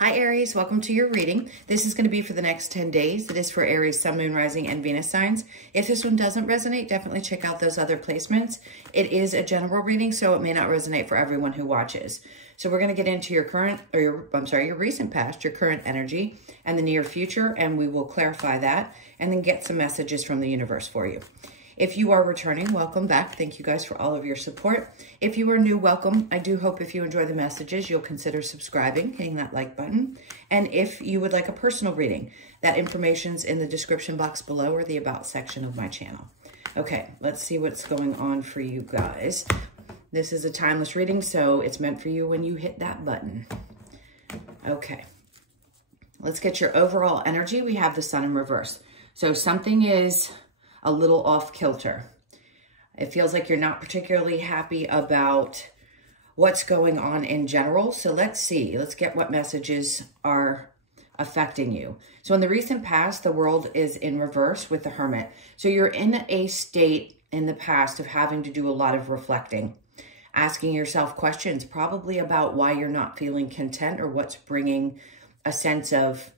Hi Aries, welcome to your reading. This is going to be for the next 10 days. It is for Aries, Sun, Moon, Rising, and Venus signs. If this one doesn't resonate, definitely check out those other placements. It is a general reading, so it may not resonate for everyone who watches. So we're going to get into your current, or your recent past, your current energy, and the near future, and we will clarify that, and then get some messages from the universe for you. If you are returning, welcome back. Thank you guys for all of your support. If you are new, welcome. I do hope if you enjoy the messages, you'll consider subscribing, hitting that like button. And if you would like a personal reading, that information's in the description box below or the About section of my channel. Okay, let's see what's going on for you guys. This is a timeless reading, so it's meant for you when you hit that button. Okay, let's get your overall energy. We have the Sun in reverse. So something is a little off kilter. It feels like you're not particularly happy about what's going on in general. So let's see. Let's get what messages are affecting you. So in the recent past, the world is in reverse with the Hermit. So you're in a state in the past of having to do a lot of reflecting, asking yourself questions probably about why you're not feeling content or what's bringing a sense of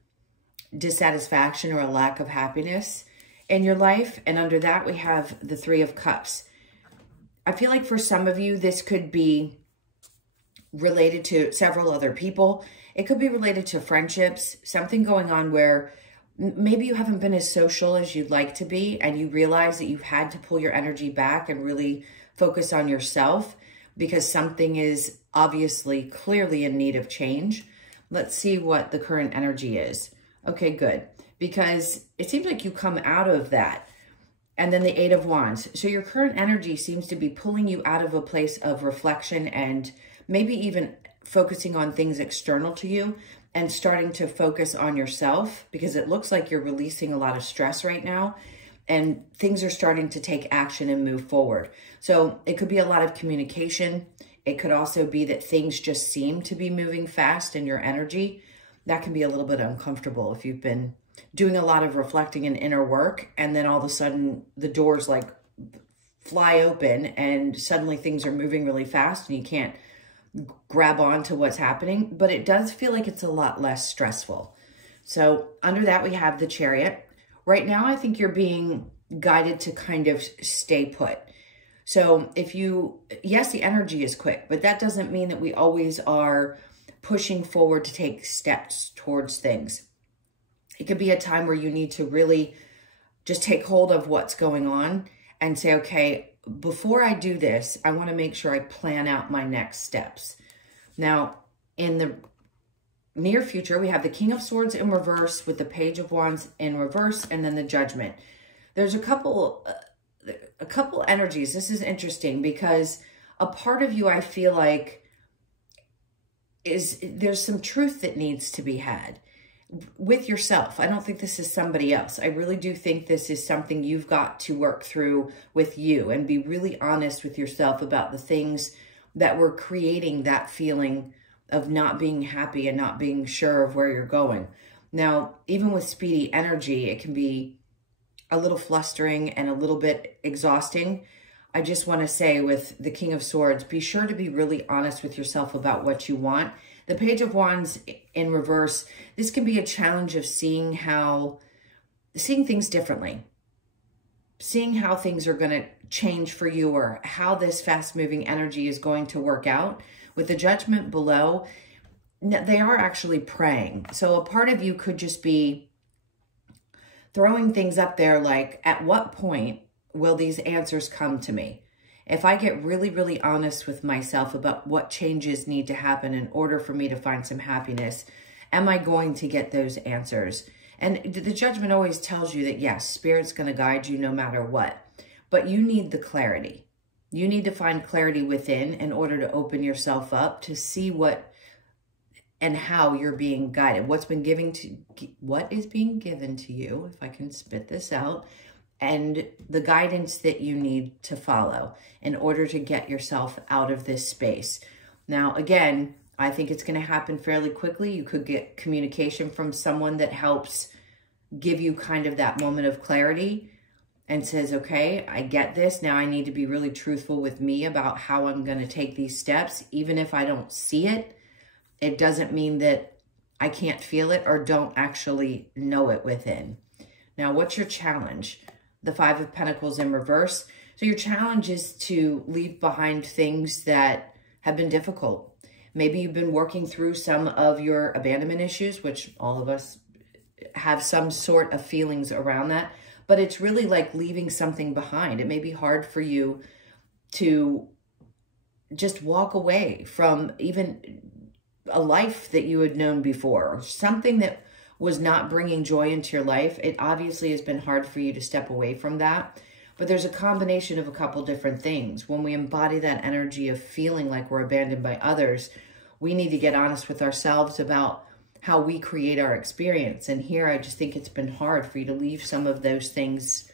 dissatisfaction or a lack of happiness in your life. And under that, we have the Three of Cups. I feel like for some of you, this could be related to several other people. It could be related to friendships, something going on where maybe you haven't been as social as you'd like to be, and you realize that you've had to pull your energy back and really focus on yourself because something is obviously clearly in need of change. Let's see what the current energy is. Okay, good. Because it seems like you come out of that. And then the Eight of Wands. So your current energy seems to be pulling you out of a place of reflection and maybe even focusing on things external to you and starting to focus on yourself, because it looks like you're releasing a lot of stress right now and things are starting to take action and move forward. So it could be a lot of communication. It could also be that things just seem to be moving fast in your energy. That can be a little bit uncomfortable if you've been doing a lot of reflecting and inner work, and then all of a sudden the doors like fly open and suddenly things are moving really fast and you can't grab on to what's happening, but it does feel like it's a lot less stressful. So under that, we have the Chariot. Right now, I think you're being guided to kind of stay put. So if you, yes, the energy is quick, but that doesn't mean that we always are pushing forward to take steps towards things. It could be a time where you need to really just take hold of what's going on and say, okay, before I do this, I want to make sure I plan out my next steps. Now, in the near future, we have the King of Swords in reverse with the Page of Wands in reverse, and then the Judgment. There's a couple energies. This is interesting because a part of you, I feel like, there's some truth that needs to be had with yourself. I don't think this is somebody else. I really do think this is something you've got to work through with you and be really honest with yourself about the things that were creating that feeling of not being happy and not being sure of where you're going. Now, even with speedy energy, it can be a little flustering and a little bit exhausting. I just want to say with the King of Swords, be sure to be really honest with yourself about what you want. The Page of Wands in reverse, this can be a challenge of seeing things differently, seeing how things are going to change for you or how this fast-moving energy is going to work out. With the Judgment below, they are actually praying. So a part of you could just be throwing things up there like, at what point will these answers come to me? If I get really, really honest with myself about what changes need to happen in order for me to find some happiness, am I going to get those answers? And the Judgment always tells you that, yes, Spirit's going to guide you no matter what, but you need the clarity. You need to find clarity within in order to open yourself up to see what and how you're being guided. What is being given to you, if I can spit this out, and the guidance that you need to follow in order to get yourself out of this space. Now, again, I think it's going to happen fairly quickly. You could get communication from someone that helps give you kind of that moment of clarity and says, okay, I get this. Now I need to be really truthful with me about how I'm going to take these steps. Even if I don't see it, it doesn't mean that I can't feel it or don't actually know it within. Now, what's your challenge? The Five of Pentacles in reverse. So your challenge is to leave behind things that have been difficult. Maybe you've been working through some of your abandonment issues, which all of us have some sort of feelings around that, but it's really like leaving something behind. It may be hard for you to just walk away from even a life that you had known before, or something that was not bringing joy into your life. It obviously has been hard for you to step away from that, but there's a combination of a couple different things. When we embody that energy of feeling like we're abandoned by others, we need to get honest with ourselves about how we create our experience. And here, I just think it's been hard for you to leave some of those things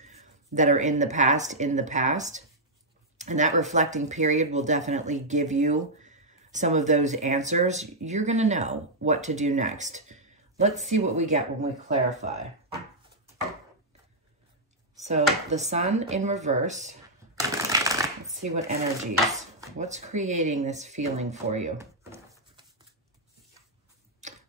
that are in the past. And that reflecting period will definitely give you some of those answers. You're going to know what to do next. Let's see what we get when we clarify. So the Sun in reverse. Let's see what energies. What's creating this feeling for you?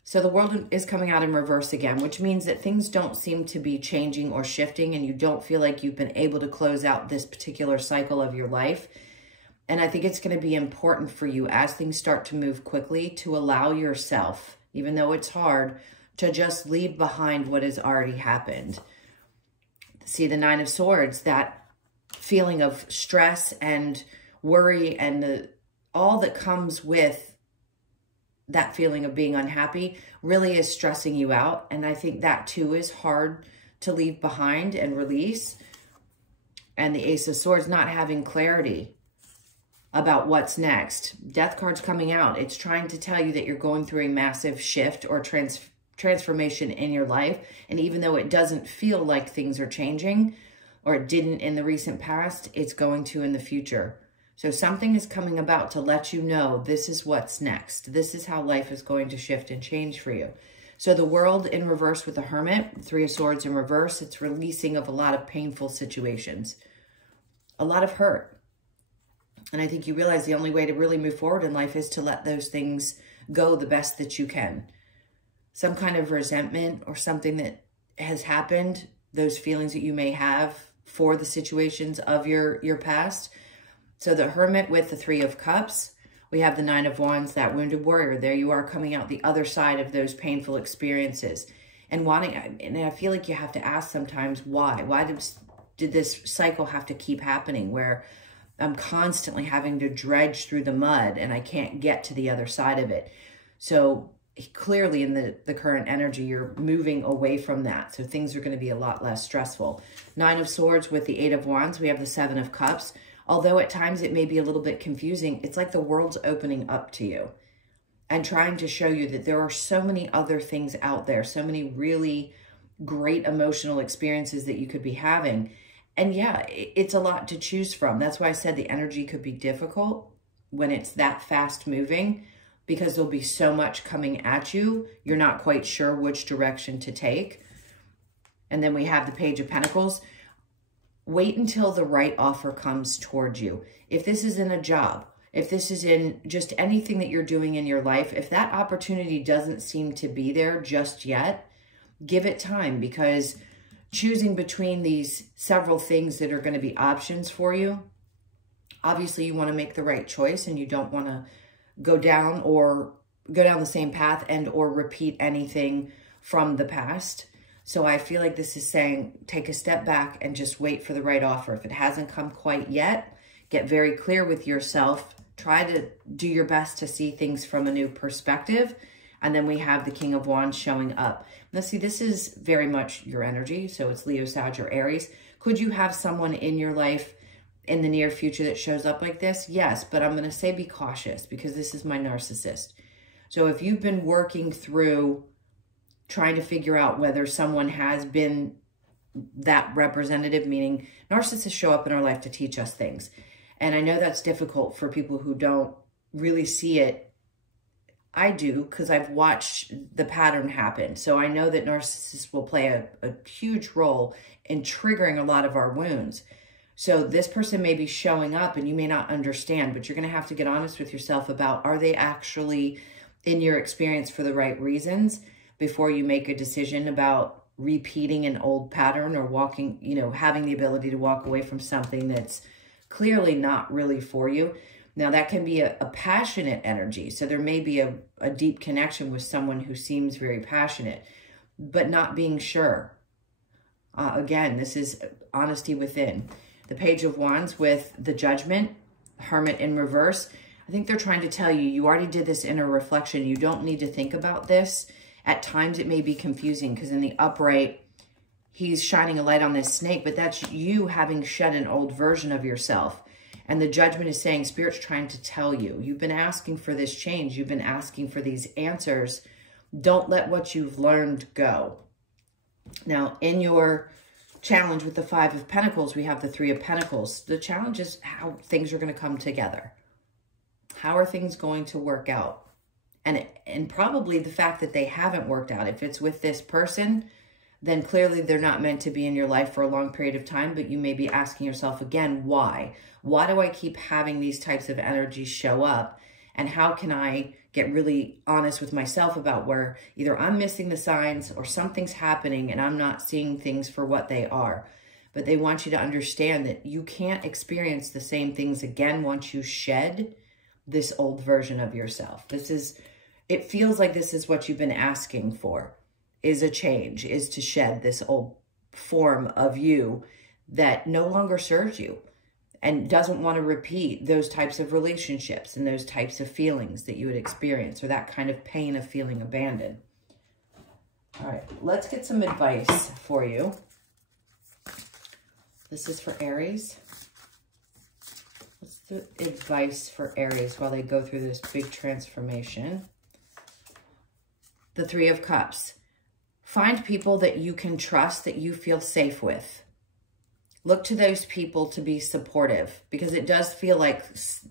So the World is coming out in reverse again, which means that things don't seem to be changing or shifting, and you don't feel like you've been able to close out this particular cycle of your life. And I think it's going to be important for you as things start to move quickly to allow yourself, even though it's hard, to just leave behind what has already happened. See the Nine of Swords, that feeling of stress and worry and all that comes with that feeling of being unhappy really is stressing you out. And I think that too is hard to leave behind and release. And the Ace of Swords, not having clarity about what's next. Death card's coming out. It's trying to tell you that you're going through a massive shift or transformation in your life. And even though it doesn't feel like things are changing, or it didn't in the recent past, it's going to in the future. So something is coming about to let you know this is what's next. This is how life is going to shift and change for you. So the World in reverse with the Hermit, Three of Swords in reverse, it's releasing of a lot of painful situations, a lot of hurt. And I think you realize the only way to really move forward in life is to let those things go the best that you can. Some kind of resentment or something that has happened, those feelings that you may have for the situations of your past. So the Hermit with the Three of Cups, we have the Nine of Wands, that wounded warrior. There you are coming out the other side of those painful experiences and and I feel like you have to ask sometimes why. Why did this cycle have to keep happening where I'm constantly having to dredge through the mud and I can't get to the other side of it? So clearly in the current energy, you're moving away from that. So things are going to be a lot less stressful. Nine of Swords with the Eight of Wands, we have the Seven of Cups. Although at times it may be a little bit confusing, it's like the world's opening up to you and trying to show you that there are so many other things out there, so many really great emotional experiences that you could be having. And yeah, it's a lot to choose from. That's why I said the energy could be difficult when it's that fast moving, because there'll be so much coming at you. You're not quite sure which direction to take. And then we have the Page of Pentacles. Wait until the right offer comes towards you. If this is in a job, if this is in just anything that you're doing in your life, if that opportunity doesn't seem to be there just yet, give it time, because choosing between these several things that are going to be options for you, obviously you want to make the right choice and you don't want to go down the same path and or repeat anything from the past. So I feel like this is saying, take a step back and just wait for the right offer. If it hasn't come quite yet, get very clear with yourself. Try to do your best to see things from a new perspective. And then we have the King of Wands showing up. Now see, this is very much your energy. So it's Leo, Sag, or Aries. Could you have someone in your life in the near future that shows up like this? Yes, but I'm going to say be cautious, because this is my narcissist. So if you've been working through trying to figure out whether someone has been that representative, meaning narcissists show up in our life to teach us things. And I know that's difficult for people who don't really see it. I do, because I've watched the pattern happen. So I know that narcissists will play a huge role in triggering a lot of our wounds. So this person may be showing up and you may not understand, but you're going to have to get honest with yourself about, are they actually in your experience for the right reasons before you make a decision about repeating an old pattern or walking, having the ability to walk away from something that's clearly not really for you. Now, that can be a passionate energy. So there may be a deep connection with someone who seems very passionate, but not being sure. Again, this is honesty within. The Page of Wands with the Judgment, Hermit in reverse. I think they're trying to tell you, you already did this inner reflection. You don't need to think about this. At times it may be confusing because in the upright, he's shining a light on this snake, but that's you having shed an old version of yourself. And the Judgment is saying, Spirit's trying to tell you, you've been asking for this change. You've been asking for these answers. Don't let what you've learned go. Now, in your challenge with the Five of Pentacles, we have the Three of Pentacles. The challenge is how things are going to come together. How are things going to work out? And probably the fact that they haven't worked out. If it's with this person, then clearly they're not meant to be in your life for a long period of time, but you may be asking yourself again, why? Why do I keep having these types of energies show up? And how can I get really honest with myself about where either I'm missing the signs or something's happening and I'm not seeing things for what they are? But they want you to understand that you can't experience the same things again once you shed this old version of yourself. It feels like this is what you've been asking for, is a change, is to shed this old form of you that no longer serves you and doesn't want to repeat those types of relationships and those types of feelings that you would experience, or that kind of pain of feeling abandoned. All right, let's get some advice for you. This is for Aries. What's the advice for Aries while they go through this big transformation? The Three of Cups. Find people that you can trust, that you feel safe with. Look to those people to be supportive, because it does feel like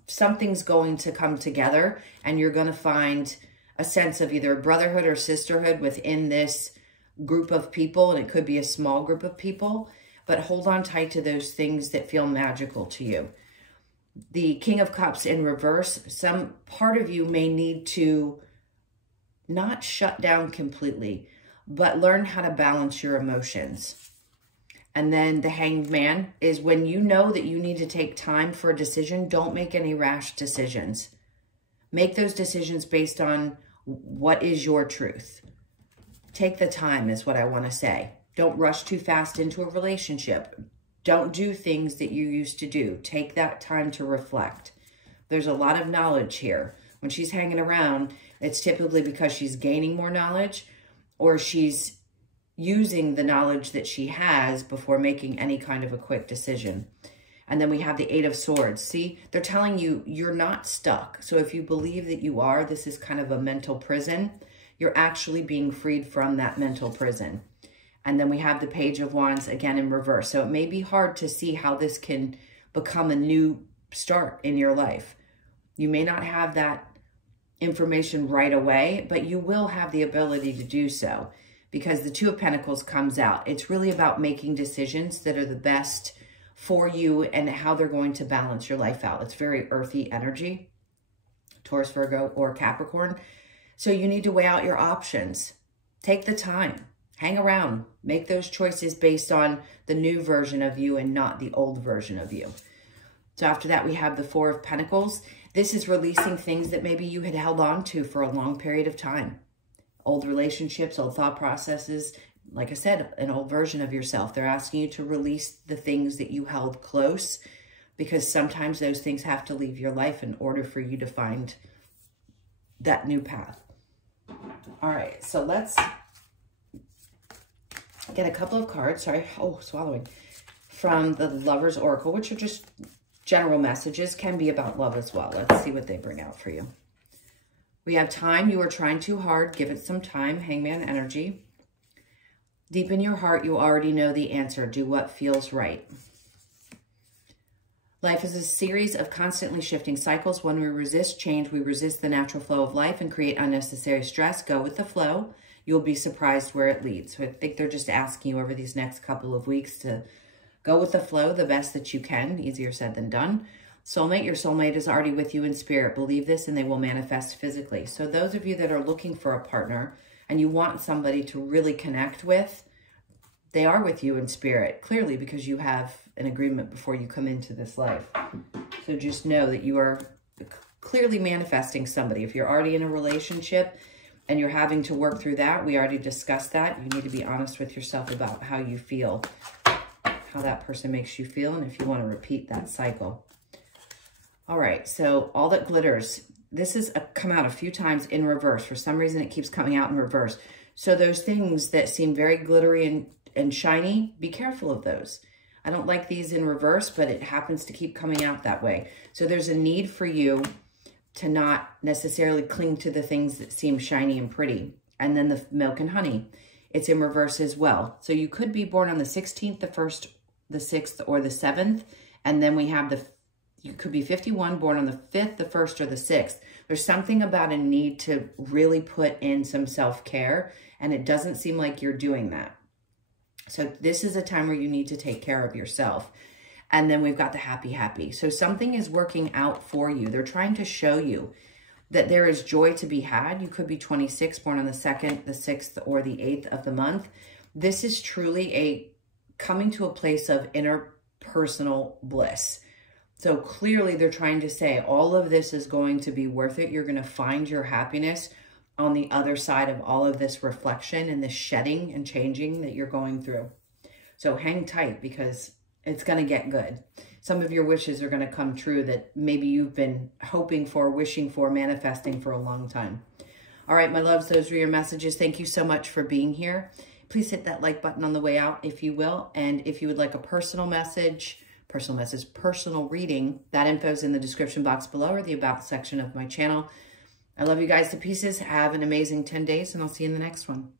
something's going to come together and you're going to find a sense of either brotherhood or sisterhood within this group of people. And it could be a small group of people, but hold on tight to those things that feel magical to you. The King of Cups in reverse. Some part of you may need to not shut down completely, but learn how to balance your emotions. And then the Hanged Man is when you know that you need to take time for a decision, don't make any rash decisions. Make those decisions based on what is your truth. Take the time is what I want to say. Don't rush too fast into a relationship. Don't do things that you used to do. Take that time to reflect. There's a lot of knowledge here. When she's hanging around, it's typically because she's gaining more knowledge or she's using the knowledge that she has before making any kind of a quick decision. And then we have the Eight of Swords. See, they're telling you you're not stuck. So if you believe that you are, this is kind of a mental prison, you're actually being freed from that mental prison. And then we have the Page of Wands again in reverse. So it may be hard to see how this can become a new start in your life. You may not have that information right away, but you will have the ability to do so because the Two of Pentacles comes out. It's really about making decisions that are the best for you and how they're going to balance your life out. It's very earthy energy, Taurus, Virgo, or Capricorn. So you need to weigh out your options. Take the time. Hang around. Make those choices based on the new version of you and not the old version of you. So after that, we have the Four of Pentacles. This is releasing things that maybe you had held on to for a long period of time. Old relationships, old thought processes. Like I said, an old version of yourself. They're asking you to release the things that you held close because sometimes those things have to leave your life in order for you to find that new path. All right, so let's get a couple of cards, swallowing, from the Lover's Oracle, which are just general messages, can be about love as well. Let's see what they bring out for you. We have time. You are trying too hard. Give it some time. Hangman energy. Deep in your heart, you already know the answer. Do what feels right. Life is a series of constantly shifting cycles. When we resist change, we resist the natural flow of life and create unnecessary stress. Go with the flow. You'll be surprised where it leads. So I think they're just asking you over these next couple of weeks to go with the flow the best that you can. Easier said than done. Soulmate, your soulmate is already with you in spirit. Believe this and they will manifest physically. So those of you that are looking for a partner and you want somebody to really connect with, they are with you in spirit, clearly, because you have an agreement before you come into this life. So just know that you are clearly manifesting somebody. If you're already in a relationship and you're having to work through that, we already discussed that. You need to be honest with yourself about how you feel, how that person makes you feel, and if you want to repeat that cycle. All right, so all that glitters. This has come out a few times in reverse. For some reason, it keeps coming out in reverse. So those things that seem very glittery and shiny, be careful of those. I don't like these in reverse, but it happens to keep coming out that way. So there's a need for you to not necessarily cling to the things that seem shiny and pretty. And then the milk and honey, it's in reverse as well. So you could be born on the 16th, the 1st, the 6th, or the 7th. And then we have you could be 51, born on the 5th, the 1st, or the 6th. There's something about a need to really put in some self-care, and it doesn't seem like you're doing that. So this is a time where you need to take care of yourself. And then we've got the happy. So something is working out for you. They're trying to show you that there is joy to be had. You could be 26, born on the 2nd, the 6th, or the 8th of the month. This is truly a coming to a place of interpersonal bliss. So clearly they're trying to say all of this is going to be worth it. You're going to find your happiness on the other side of all of this reflection and this shedding and changing that you're going through. So hang tight, because it's going to get good. Some of your wishes are going to come true that maybe you've been hoping for, wishing for, manifesting for a long time. All right, my loves, those were your messages. Thank you so much for being here. Please hit that like button on the way out if you will. And if you would like a personal reading, that info is in the description box below or the about section of my channel. I love you guys to pieces. Have an amazing 10 days, and I'll see you in the next one.